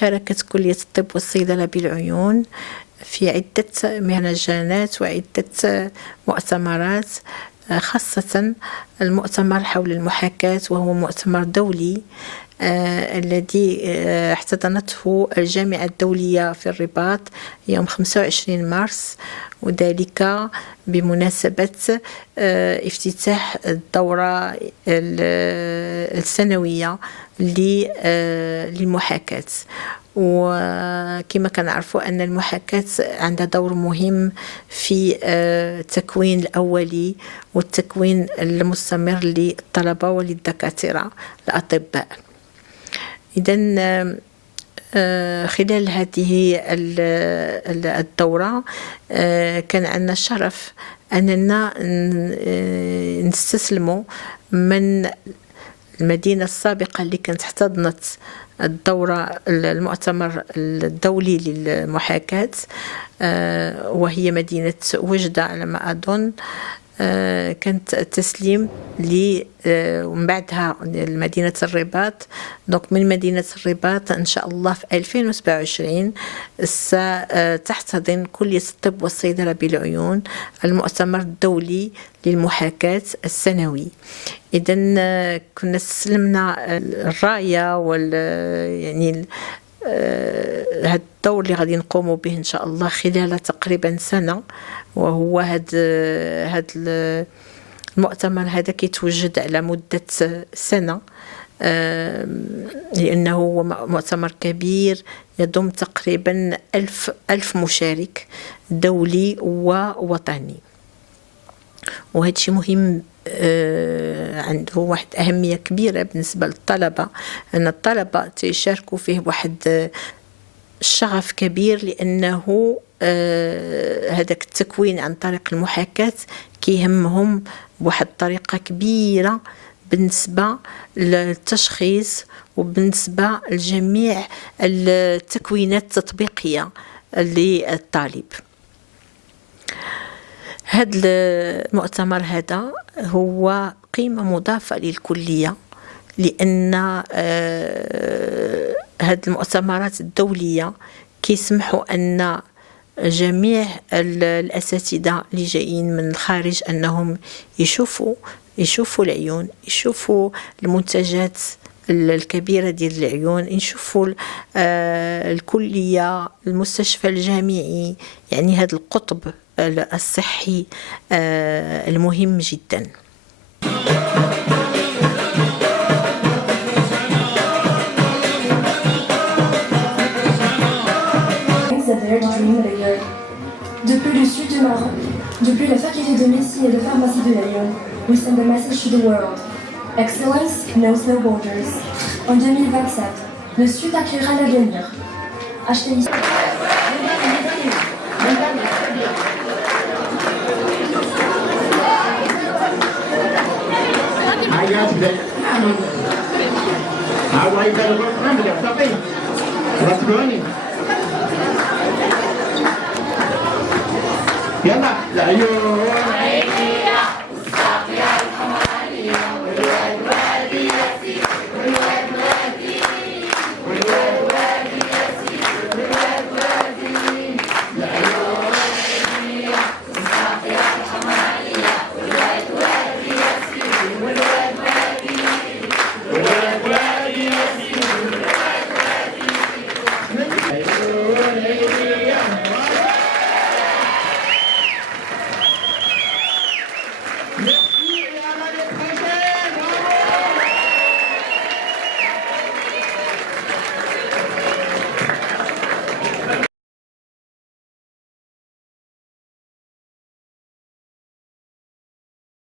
شاركت كلية الطب والصيدلة بالعيون في عدة مهرجانات وعدة مؤتمرات، خاصة المؤتمر حول المحاكاة، وهو مؤتمر دولي الذي احتضنته الجامعة الدولية في الرباط يوم 25 مارس، وذلك بمناسبة افتتاح الدورة السنوية للمحاكاة. وكما كنعرفوا أن المحاكاة عندها دور مهم في التكوين الأولي والتكوين المستمر للطلبة وللدكاترة الأطباء. إذن خلال هذه الدورة كان عندنا الشرف أننا نستسلموا من المدينة السابقة اللي كانت احتضنت الدورة المؤتمر الدولي للمحاكاة، وهي مدينة وجدة على ما أظن. كانت التسليم ومن بعدها مدينة الرباط. دونك من مدينة الرباط إن شاء الله في 2027 ستحتضن كلية الطب والصيدلة بالعيون المؤتمر الدولي للمحاكاة السنوي. إذن كنا استلمنا الراية يعني هذا الدور اللي غادي نقوموا به إن شاء الله خلال تقريبا سنة، وهو هذا المؤتمر هذا كيتوجد على مدة سنة، لأنه هو مؤتمر كبير يضم تقريبا 1000 مشارك دولي ووطني. وهذا شيء مهم، عنده واحد أهمية كبيرة بالنسبة للطلبة، أن الطلبة تشاركوا فيه واحد الشغف كبير، لأنه هذاك التكوين عن طريق المحاكاة كيهمهم بواحد الطريقة كبيرة بالنسبة للتشخيص وبالنسبة لجميع التكوينات التطبيقية للطالب. هذا المؤتمر هذا هو قيمة مضافة للكلية، لأن هذه المؤتمرات الدولية كيسمحوا أن جميع الأساتذة اللي جايين من الخارج أنهم يشوفوا العيون، يشوفوا المنتجات الكبيرة ديال العيون، يشوفوا الكلية، المستشفى الجامعي، يعني هذا القطب الصحي المهم جدا. Depuis le sud du Maroc, depuis la faculté de médecine et de pharmacie de Lyon, we send a message to the world. Excellence knows no borders. En 2027, le Sud accueillera l'avenir. Achetez ici. يلا العيون Merci.